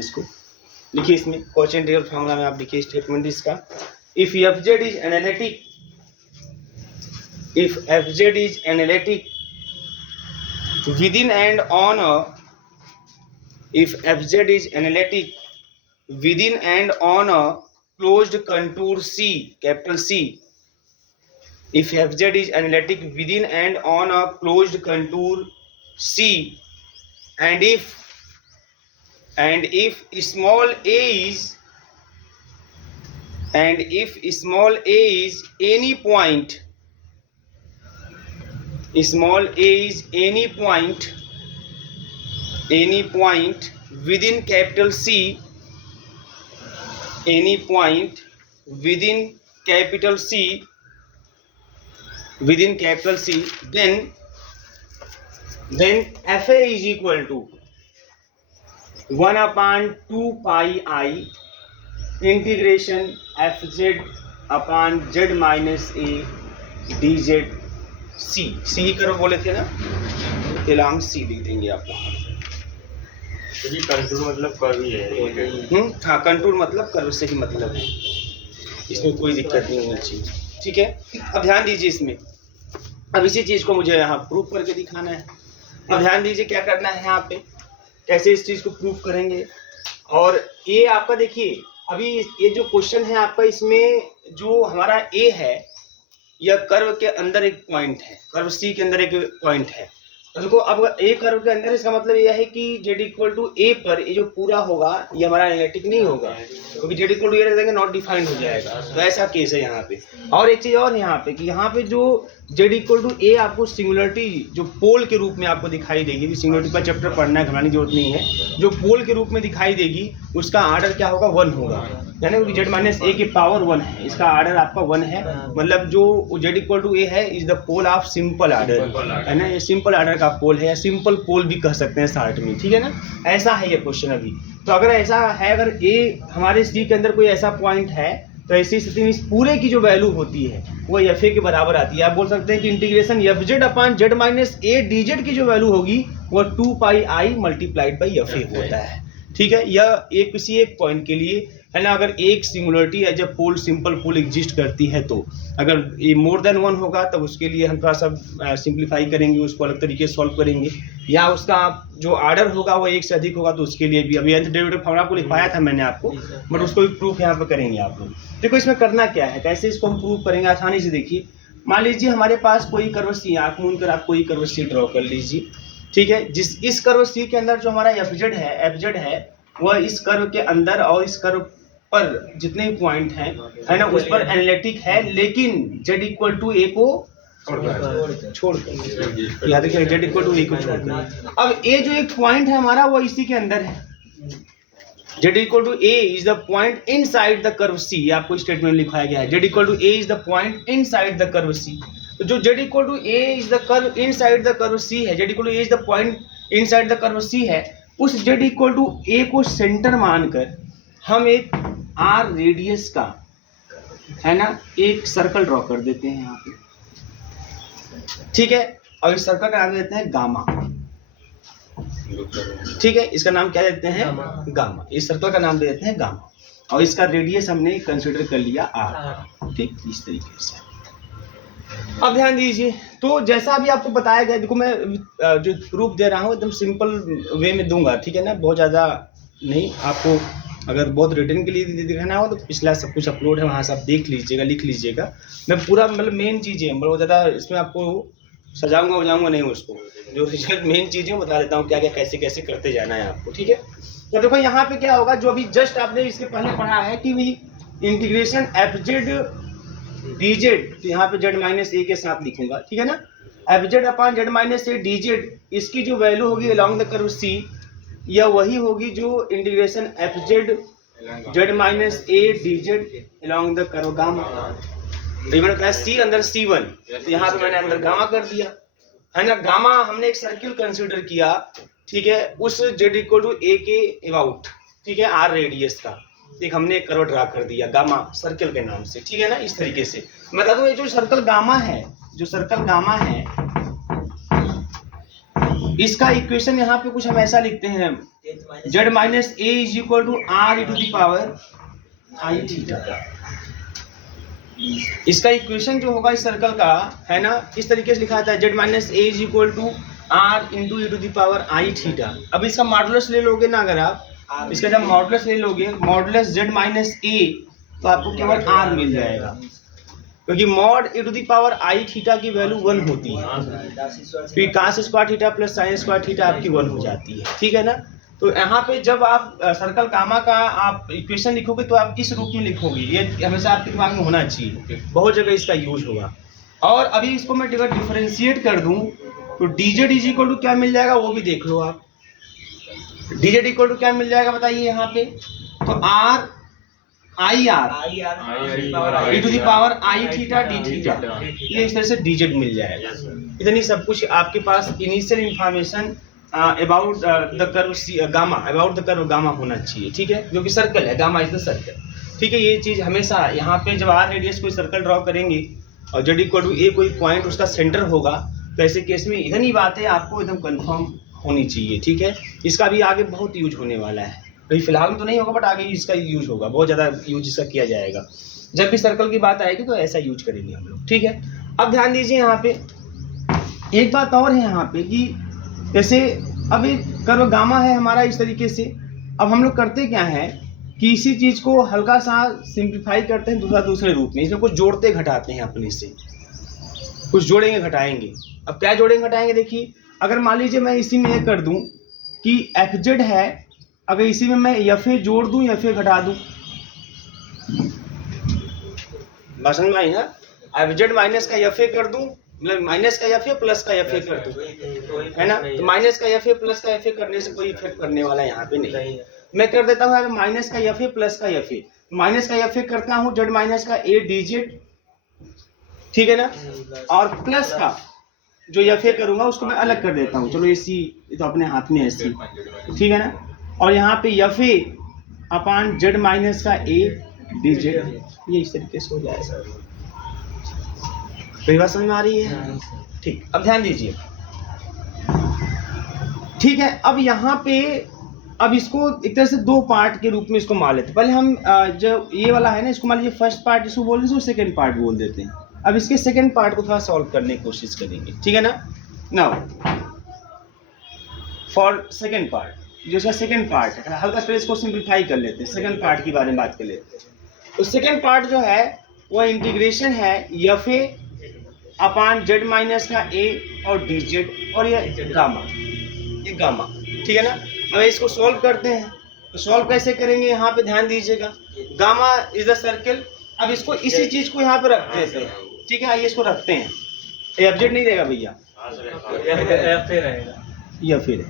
इसको लिखिए, इसमें कॉची इंटीग्रल फार्मूला में आप लिखिए स्टेटमेंट इसका, if F z is analytic, if fz is analytic within and on a, if fz is analytic within and on a closed contour C, capital C, if fz is analytic within and on a closed contour C, and if small a is, and if small a is any point, small a is any point within capital C, any point within capital C, then fa is equal to 1/2 pi I integration fz upon z minus a dz C, C ही curve बोले थे ना, तेलांग सी लिख देंगे आप वहाँ। Contour मतलब curve ही है। हाँ, कंटूर मतलब कर्व से ही मतलब है, इसमें कोई दिक्कत नहीं होनी चाहिए, ठीक है। अब ध्यान दीजिए इसमें, अब इसी चीज़ को मुझे यहाँ प्रूफ करके दिखाना है। अब ध्यान दीजिए क्या करना है यहाँ पे, कैसे इस चीज़ को प्रूफ करेंगे। और ये आपका देखिए, अभी ये जो क्वेश्चन है आपका, इसमें जो हमारा ए है, यह कर्व के अंदर एक पॉइंट है, कर्व सी के अंदर एक पॉइंट है। तो देखो, अब ए कर्व के अंदर, इसका मतलब यह है कि z इक्वल टू ए पर ये जो पूरा होगा ये हमारा एनालिटिक नहीं होगा, क्योंकि z इक्वल टू ए रहेगा नॉट डिफाइंड हो जाएगा। तो ऐसा केस है यहाँ पे। और एक चीज़ और यहाँ पे कि यहाँ पे जो z इक्वल टू ए आपको सिंगुलरिटी जो पोल के रूप में आपको दिखाई देगी, सिंगुलरिटी का चैप्टर पढ़ना है, घबराने की जरूरत नहीं है, जो पोल के रूप में दिखाई देगी उसका आर्डर क्या होगा, 1 होगा, यानी z माइनस ए की पावर 1 है, इसका आर्डर आपका 1 है। मतलब जो z इक्वल टू ए है is the pole of simple order, है ना, ये सिंपल आर्डर का पोल है, या सिंपल पोल भी कह सकते हैं शॉर्ट में, ठीक है ना। ऐसा है ये क्वेश्चन अभी। तो अगर ऐसा है, अगर ए हमारे सी के अंदर कोई ऐसा पॉइंट है, तो ऐसी स्थिति में इस पूरे की जो वैल्यू होती है वो एफ ए के बराबर आती है। आप बोल सकते हैं कि integration F z upon z minus a d z की जो वैल्यू होगी वो 2 pi i multiplied by f a होता है, ठीक है। यह एक किसी एक पॉइंट के लिए है ना, अगर एक सिंगुलरिटी है, जब पोल सिंपल पोल एग्जिस्ट करती है, तो अगर ये मोर देन 1 होगा तब उसके लिए हम थोड़ा सा सिंप्लीफाई करेंगे, उसको अलग तरीके से सॉल्व करेंगे, या उसका जो आर्डर होगा वो 1 से अधिक होगा तो उसके लिए भी। अभी nth डेरिवेटिव फॉर्मूला को लिखवाया था मैंने आपको, बट उसको भी प्रूफ यहाँ पे करेंगे आप लोग। देखो इसमें करना क्या है, कैसे इसको हम प्रूफ करेंगे, आसानी से देखिए। मान लीजिए हमारे पास कोई कर्व सी, आँख मूंद कर आप कोई कर्व सी ड्रॉ कर लीजिए, ठीक है। इस कर्व सी के अंदर जो हमारा एफ जेड है वह इस कर्व के अंदर और इस कर्व पर जितने भी पॉइंट हैं, है ना, उस पर एनालिटिक है, लेकिन z इक्वल टू ए को छोड़कर, याद रखिए z इक्वल टू ए को छोड़कर। अब ए जो एक पॉइंट है हमारा वो इसी के अंदर है, z equal to a is the point inside the curve c, आपको स्टेटमेंट लिखवाया गया है, z equal to a is the point inside the curve c. तो जो z equal to a is the curve inside the curve c है, z equal to a is the point inside the curve c है, उस z equal to ए को centre मानकर हम एक r radius का, है ना, एक सर्कल ड्रॉ कर देते हैं यहाँ पे, ठीक है। और इस सर्कल का नाम देते हैं गामा, ठीक है, इसका नाम क्या देते हैं, गामा। इस सर्कल का नाम दे देते हैं गामा, और इसका रेडियस हमने कंसीडर कर लिया r, ठीक, इस तरीके से। अब ध्यान दीजिए, तो जैसा अभी आपको बताया गया, देखो मैं जो प्रूफ दे रहा हूँ एकदम सिंपल वे में दूंगा, ठीक है ना, बहुत ज़्यादा नहीं। आपको अगर बहुत रिटर्न के लिए दिखाना हो तो पिछला सब कुछ अपलोड है, वहाँ से आप देख लीजिएगा, लिख लीजिएगा। मैं पूरा मतलब मेन चीज़ें, बहुत ज़्यादा इसमें आपको सजाऊंगा नहीं, उसको जो रिजल्ट मेन चीज़ें बता देता हूँ, क्या क्या कैसे कैसे करते जाना है आपको, ठीक है। तो देखो यहाँ पे क्या होगा, जो अभी जस्ट आपने इसके पहले पढ़ा है कि integration F Z D Z, तो यहाँ पे जेड माइनस ए के साथ लिखूंगा, ठीक है ना, F z upon z minus a d Z, इसकी जो वैल्यू होगी अलॉन्ग द कर्व सी, यह वही होगी जो integration F Z Z minus a d Z along the curve gamma. तो मैंने कहा सी अंदर C1, तो यहाँ पे मैंने अंदर गामा कर दिया, है ना। गामा हमने एक सर्किल कंसीडर किया, ठीक है, उस z इक्वल टू ए के अबाउट, ठीक है, r रेडियस का एक हमने एक कर्व ड्रा कर दिया गामा सर्कल के नाम से, ठीक है ना। इस तरीके से मतलब तो ये जो सर्कल गामा है, जो सर्कल गामा है, इसका इक्वेशन यहाँ पे कुछ हम ऐसा लिखते हैं, z minus A is equal to R E to the power I theta. इसका इक्वेशन जो होगा इस सर्कल का, है ना, इस तरीके से लिखा था, z minus A is equal to R into E to the power I theta. अब इसका मॉडुलस ले लोगे ना, अगर आप इसका जब मॉडुलस ले लोगे, मॉडुलस z माइनस ए, तो आपको केवल r मिल जाएगा, क्योंकि mod e to the power I theta की वैल्यू 1 होती है, फिर cos square theta plus sin square theta आपकी 1 हो जाती है, ठीक है ना। तो यहाँ पे जब आप सर्कल गामा का आप इक्वेशन लिखोगे तो आप इस रूप में लिखोगे, ये हमेशा आपके दिमाग में होना चाहिए, बहुत जगह इसका यूज होगा। और अभी इसको मैं अगर डिफरेंशिएट कर दूं तो dz इज इक्वल टू क्या मिल जाएगा वो भी देख लो आप। dz इक्वल टू क्या मिल जाएगा बताइए यहाँ पे, तो r I R E to the power I theta D theta, ये इस तरह से dz मिल जाएगा। इतनी सब कुछ आपके पास initial information about the curve gamma, about the curve gamma होना चाहिए, ठीक है, जो कि सर्कल है, गामा इज द सर्कल, ठीक है। ये चीज़ हमेशा यहाँ पे जब आर रेडियस कोई सर्कल ड्रॉ करेंगे और z इक्वल टू ए कोई पॉइंट उसका सेंटर होगा, तो ऐसे केस में इतनी बातें आपको एकदम कंफर्म होनी चाहिए, ठीक है। इसका भी आगे बहुत यूज होने वाला है, अभी फिलहाल में तो नहीं होगा बट आगे इसका यूज होगा, बहुत ज़्यादा यूज इसका किया जाएगा। जब भी सर्कल की बात आएगी तो ऐसा यूज करेंगे हम लोग, ठीक है। अब ध्यान दीजिए यहाँ पे एक बात और है यहाँ पे कि जैसे अब एक कर्व गामा है हमारा इस तरीके से, अब हम लोग करते क्या है कि इसी चीज़ को हल्का सा सिंप्लीफाई करते हैं दूसरे रूप में, इसमें कुछ जोड़ते घटाते हैं अपने से, कुछ जोड़ेंगे घटाएंगे। अब क्या जोड़ेंगे घटाएंगे, देखिए अगर मान लीजिए मैं इसी में ये कर दूं कि एफ जेड है, अगर इसी में मैं एफ ए जोड़ दूं एफ ए घटा दूं, बात समझ में आई ना, एफ जेड माइनस का एफ ए कर दूं, मतलब माइनस का एफ ए प्लस का एफ ए कर दूं, है ना, तो माइनस का एफ ए प्लस का एफ ए करने से कोई इफेक्ट करने वाला यहाँ पे नहीं है। मैं कर देता हूँ माइनस का एफ ए प्लस का एफ ए, माइनस का एफ ए करता हूँ जेड माइनस का ए डी जेड, ठीक है ना, और प्लस का जो एफ ए करूंगा उसको मैं अलग कर देता हूँ, चलो ए सी तो अपने हाथ में है सी, ठीक है ना, और यहाँ पे F a upon Z minus का ए डी जेड, ये इस तरीके से हो जाएगा। कोई बात समझ में आ रही है, ठीक। अब ध्यान दीजिए, ठीक है। अब यहाँ पे अब इसको एक तरह से दो पार्ट के रूप में इसको मान लेते, पहले हम जो ये वाला है ना इसको मान लीजिए फर्स्ट पार्ट इसको बोल देते हैं, सेकेंड पार्ट बोल देते हैं। अब इसके सेकेंड पार्ट को थोड़ा सॉल्व करने की कोशिश करेंगे, ठीक है ना। नाउ फॉर सेकेंड पार्ट, जो इसका सेकेंड पार्ट है, हल्का से इसको सिंप्लीफाई कर लेते हैं, सेकेंड पार्ट के बारे में बात कर लेते हैं। तो सेकेंड पार्ट जो है वो इंटीग्रेशन है F a upon Z minus का ए और डी जेड, और ये गामा, ये गामा, ठीक है ना। अब इसको सॉल्व करते हैं, तो सॉल्व कैसे करेंगे यहाँ पे ध्यान दीजिएगा, गामा इज द सर्कल। अब इसको इसी चीज को यहाँ पे रख देते हैं, ठीक है, आइए इसको रखते हैं, एफ जेड नहीं रहेगा भैया, या फिर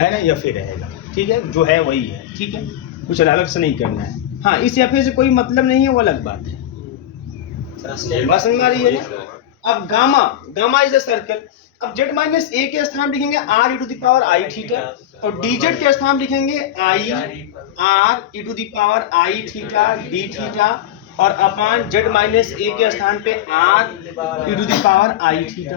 है ना, या फिर रहेगा, ठीक है, जो है वही है, ठीक है, कुछ अलग से नहीं करना है। हाँ, इस एफ से कोई मतलब नहीं है, वो अलग बात है, बात समझ में आ रही है ना। अब gamma, gamma is the circle. अब जेड माइनस ए के स्थान लिखेंगे R E to the power I theta, और डी जेड के स्थान लिखेंगे I R E to the power I theta D theta, और अपान जेड माइनस ए के स्थान पे R E to the power I theta.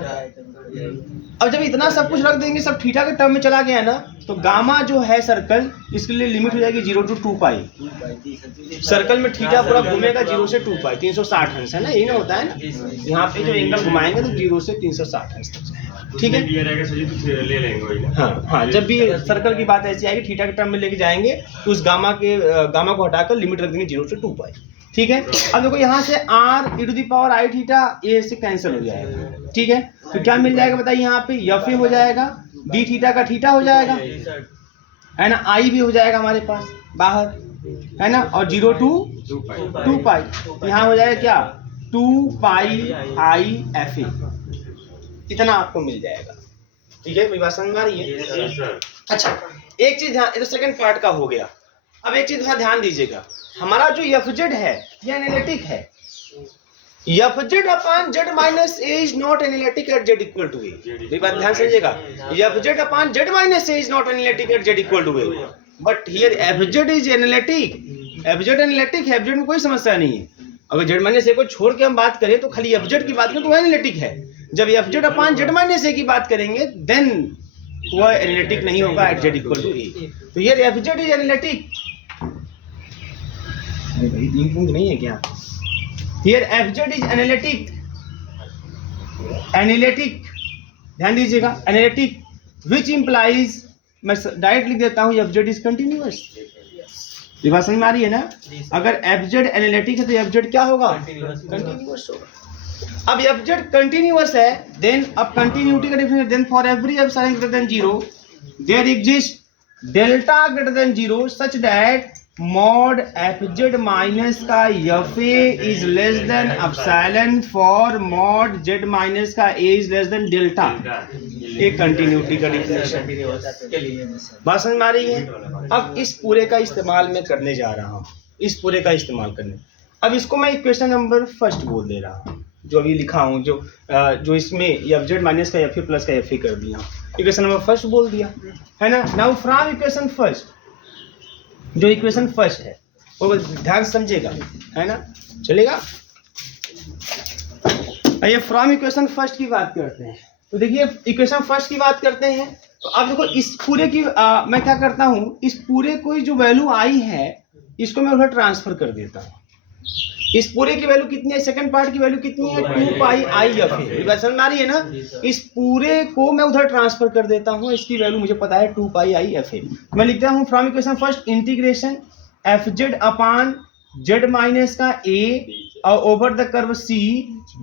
अब जब इतना सब कुछ रख देंगे, सब थीटा के टर्म में चला गया ना, तो गामा जो है सर्कल, इसके लिए लिमिट हो जाएगी 0 to 2 पाई। सर्कल में थीटा पूरा घूमेगा 0 से 2 पाई, 360 अंश है ना, यही ना होता है ना। यहाँ पे जो एंगल घुमाएंगे तो 0 से 360 अंश तक जाएगा, ठीक है। ले लेंगे, हाँ, जब भी सर्कल की बात ऐसी आएगी थीटा के टर्म में लेके जाएंगे तो उस गामा को हटाकर लिमिट रख देंगे 0 से 2 पाई, ठीक है। अब देखो यहाँ से r E to the power I theta a से कैंसिल हो जाएगा, ठीक है, तो क्या मिल जाएगा बताइए, यहाँ पे एफ ए हो जाएगा, डी थीटा का थीटा हो जाएगा, है ना, आई भी हो जाएगा हमारे पास बाहर, है ना, और 0 to 2 पाई, यहाँ हो जाएगा क्या 2 पाई आई एफ ए, इतना आपको मिल जाएगा, ठीक है। मेरी बात समझ में आ रही है। अच्छा, एक चीज ध्यान, ये तो सेकंड पार्ट का हो गया। अब एक चीज ध्यान दीजिएगा, हमारा जो एफ जेड है ये एनालिटिक है, f Z upon Z minus A is not analytic at z equal to a. ये बात ध्यान समझिएगा, f Z upon Z minus A is not analytic at z equal to a, but here f z is analytic. F z analytic है, f z में कोई समस्या नहीं है। अगर जेड माइनस ए को छोड़ के हम बात करें तो खाली एफ जेड की बात करें तो एनालिटिक है। जब F Z upon Z minus ए की बात करेंगे देन वह एनालिटिक नहीं होगा एट जेड इक्वल टू ए। तो ये एफ जेड इज एनालिटिक। अरे भाई 3 पॉइंट नहीं है क्या? Here f z is analytic. Analytic ध्यान दीजिएगा, एनालिटिक विच इंप्लाइज, मैं डायरेक्ट लिख देता हूँ एफ जेड इज कंटिन्यूअस। ये बात समझ में आ रही है ना? अगर एफ जेड एनालिटिक है तो एफ जेड क्या होगा? कंटिन्यूअस होगा। अब एफ जेड कंटिन्यूअस है, देन अब कंटिन्यूटी का definition, then for every epsilon greater than 0 there exist delta greater than 0 such that mod f z minus का f a is less than epsilon for mod z minus का a is less than delta. एक continuity का definition. बात समझ में आ रही है? अब इस पूरे का इस्तेमाल मैं करने जा रहा हूँ, इस पूरे का इस्तेमाल करने। अब इसको मैं इक्वेशन नंबर फर्स्ट बोल दे रहा हूँ, जो अभी लिखा हूँ, जो इसमें एफ जेड माइनस का एफ ए प्लस का एफ ए कर दिया, इक्वेशन नंबर फर्स्ट बोल दिया है ना। नाउ फ्रॉम इक्वेशन फर्स्ट, जो इक्वेशन फर्स्ट है वो ध्यान समझेगा, है ना, चलेगा। ये फ्रॉम इक्वेशन फर्स्ट की बात करते हैं, तो देखिए इक्वेशन फर्स्ट की बात करते हैं तो आप देखो इस पूरे की मैं क्या करता हूँ, इस पूरे को जो वैल्यू आई है इसको मैं उधर ट्रांसफर कर देता हूँ। इस पूरे की वैल्यू कितनी है? सेकंड पार्ट की वैल्यू कितनी है? 2 पाई आई एफ ए। समझ में आ रही है ना? इस पूरे को मैं उधर ट्रांसफर कर देता हूँ, इसकी वैल्यू मुझे पता है 2 पाई आई एफ ए। मैं लिखता हूँ from equation first integration F Z upon Z minus का ए और over the curve C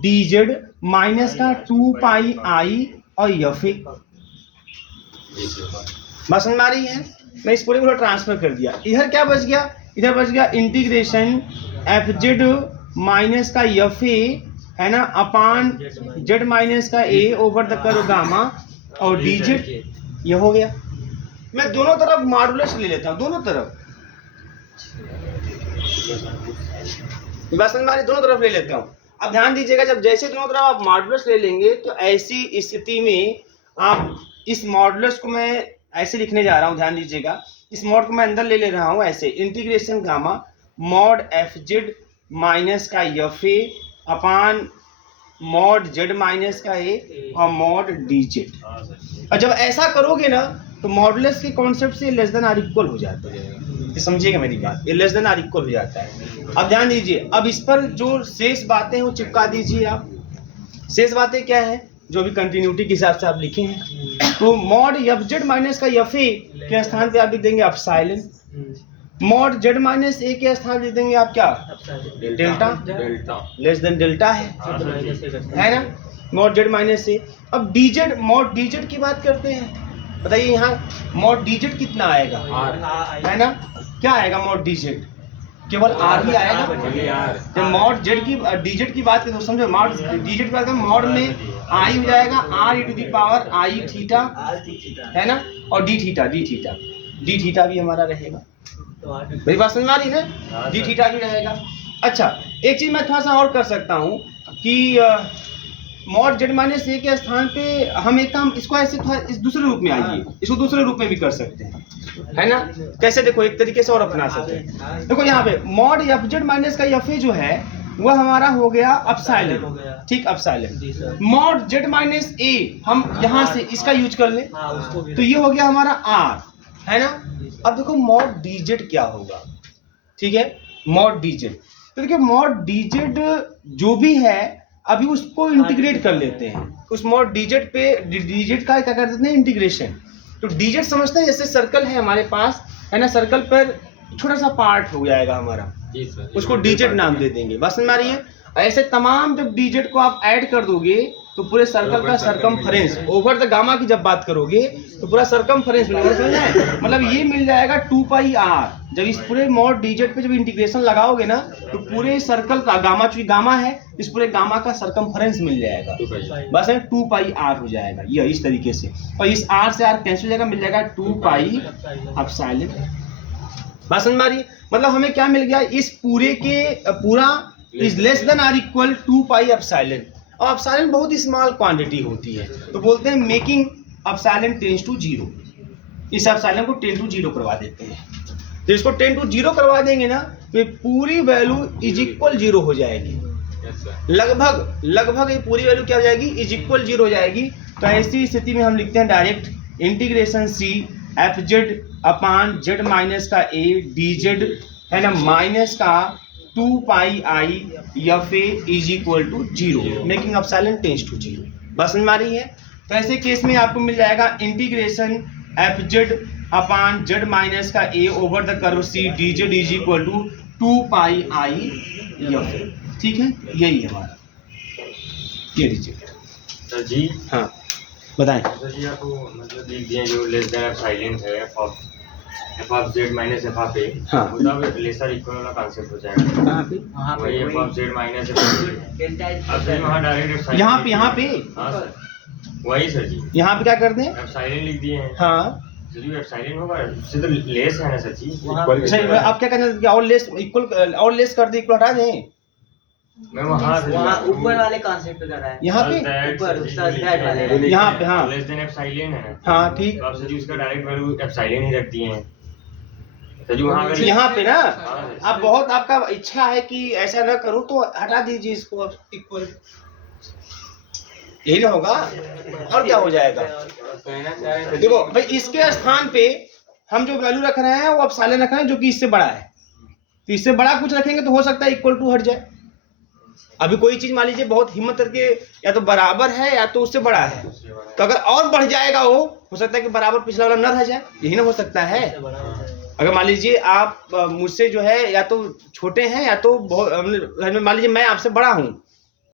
D Z minus का 2 पाई आई और एफ ए। समझ में आ रही है? मैं इस पूरे को ट्रांसफर कर दिया। इधर क्या बच गया? इधर बच गया इंटीग्रेशन एफ जेड माइनस का एफ ए, है ना, अपान जेड माइनस का a over the curve gamma और डी जेड। ये हो गया। मैं दोनों तरफ मॉडुलस ले लेता हूँ, दोनों तरफ बस मैं दोनों तरफ ले लेता हूँ। अब ध्यान दीजिएगा, जब जैसे दोनों तरफ आप मॉडुलस ले लेंगे तो ऐसी स्थिति में आप इस मॉडुलस को मैं ऐसे लिखने जा रहा हूँ, ध्यान दीजिएगा, इस मॉड को मैं अंदर ले रहा हूँ ऐसे, integration gamma mod f z minus का f a upon mod z minus का ए और मॉड डी जेड। और जब ऐसा करोगे ना तो मॉडुलस के कॉन्सेप्ट से लेस देन आर इक्वल हो जाता है। ये समझिएगा मेरी बात, ये लेस देन आर इक्वल हो जाता है। अब ध्यान दीजिए, अब इस पर जो शेष बातें हैं वो चिपका दीजिए आप। शेष बातें क्या है? जो भी कंटिन्यूटी के हिसाब से आप लिखे हैं, तो मॉड एफ जेड माइनस का एफ ए के स्थान पे आप लिख देंगे epsilon, mod z minus A के स्थान लिख देंगे आप क्या? डेल्टा। लेस देन डेल्टा है ना, मॉड जेड माइनस ए। अब D Z, mod D z की बात करते हैं। बताइए यहाँ मॉड डी जेड कितना आएगा? है ना, क्या आएगा मॉड डी जेड? केवल आर ही आएगा। जब मॉड जेड की डी जेड की बात करें तो समझो, मॉड डी जेड की बात करें, मॉड में आई हो जाएगा R E to the power I theta, है ना, और डी थीटा भी हमारा रहेगा। मेरी बात समझ में आ रही है ना? डी थीटा भी रहेगा। अच्छा, एक चीज मैं थोड़ा सा और कर सकता हूँ कि मॉड जेड माइनस ए के स्थान पे हम एक काम इसको ऐसे थोड़ा इस दूसरे रूप में आइए, इसको दूसरे रूप में भी कर सकते हैं, है ना। कैसे? देखो एक तरीके से और अपना सकते हैं। देखो यहाँ पे मॉड एफ जेड माइनस का एफ ए जो है वह हमारा हो गया एप्सिलॉन, ठीक, एप्सिलॉन। मॉड जेड माइनस ए हम यहाँ से इसका यूज कर ले तो ये हो गया हमारा आर, है ना। अब देखो मॉड डी जेड क्या होगा, ठीक है, मॉड डी जेड। तो देखिए मॉड डी जेड जो भी है अभी उसको इंटीग्रेट कर लेते हैं। उस मॉड डी जेड पे डी जेड का क्या कर देते हैं? इंटीग्रेशन। तो डी जेड समझते हैं जैसे सर्कल है हमारे पास, है ना, सर्कल पर छोटा सा पार्ट हो जाएगा हमारा, उसको डी जेड नाम दे देंगे। बस समझ में आ रही है? ऐसे तमाम जब डी जेड को आप ऐड कर दोगे तो पूरे सर्कल का सरकमफ्रेंस ओवर द गामा की जब बात करोगे तो पूरा सरकमफ्रेंस मिलेगा, समझ आए? मतलब ये मिल जाएगा 2 पाई आर। जब इस पूरे मॉड डी जेड पे जब इंटीग्रेशन लगाओगे ना तो पूरे सर्कल का गामा, चूंकि गामा है, इस पूरे गामा का सरकमफ्रेंस मिल जाएगा, बस है 2 पाई आर हो जाएगा ये इस तरीके से। और इस आर से आर कैंसिल हो जाएगा, मिल जाएगा 2 पाई एप्सिलॉन। बात समझ में आ रही है? मतलब हमें क्या मिल गया? इस पूरे के पूरा is less than or equal 2 pi epsilon. और एप्सिलॉन बहुत ही स्मॉल क्वांटिटी होती है तो बोलते हैं मेकिंग एप्सिलॉन टेंड्स टू 0। इस एप्सिलॉन को 10 to 0 करवा देते हैं। तो इसको 10 to 0 करवा देंगे ना तो ये पूरी वैल्यू इज इक्वल 0 हो जाएगी। लगभग ये पूरी वैल्यू क्या हो जाएगी? इज इक्वल 0 हो जाएगी। तो ऐसी स्थिति में हम लिखते हैं direct integration c f Z upon Z minus का ए डी जेड है ना माइनस का 2 pi i f a is equal to 0 making epsilon tends to 0। बस समझ में आ रही है। तो ऐसे केस में आपको मिल जाएगा integration F Z upon Z minus का a over the curve C D z is equal to 2 pi i f a. ठीक है, यही है हमारा, ये लीजिए सर जी। हाँ बताएं। सर जी आपको मतलब लिख दिए जो लेस देन एप्सिलॉन है f of z minus f of a, हाँ। मतलब लेसर इक्वल वाला कांसेप्ट हो जाएगा। कहाँ पे? वही f of z minus f of a. अब सर वहाँ डायरेक्ट एप्सिलॉन यहाँ पे हाँ सर वही सर जी, यहाँ पे क्या कर दें? एप्सिलॉन लिख दिए हैं। हाँ सर जी एप्सिलॉन होगा उससे तो लेस है ना सर जी। सही, आप क्या करना है और लेस इक्वल और लेस कर दे, इक्वल हटा दें। मैं वहाँ ऊपर वाले कॉन्सेप्ट कर रहा है, यहाँ पे ऊपर दैट वाले यहाँ पे हाँ लेस देन एप्सिलॉन है। हाँ ठीक। तो आप सर जी उसका डायरेक्ट वैल्यू एप्सिलॉन ही रख दिए हैं सर जी। वहाँ अगर यहाँ पे ना हाँ, आप बहुत आपका इच्छा है कि ऐसा ना करूँ तो हटा दीजिए इसको इक्वल, यही ना होगा और क्या हो जाएगा। देखो भाई इसके स्थान पे हम जो वैल्यू रख रहे हैं वो एप्सिलॉन रख रहे हैं जो कि इससे बड़ा है, तो इससे बड़ा कुछ रखेंगे तो हो सकता है इक्वल टू हट जाए। अभी कोई चीज मान लीजिए बहुत हिम्मत करके या तो बराबर है या तो उससे बड़ा है, तो अगर और बढ़ जाएगा वो हो सकता है कि बराबर पिछला वाला न रह जाए, यही ना हो सकता है। अगर मान लीजिए आप मुझसे जो है या तो छोटे हैं या तो बहुत मान लीजिए मैं आपसे बड़ा हूँ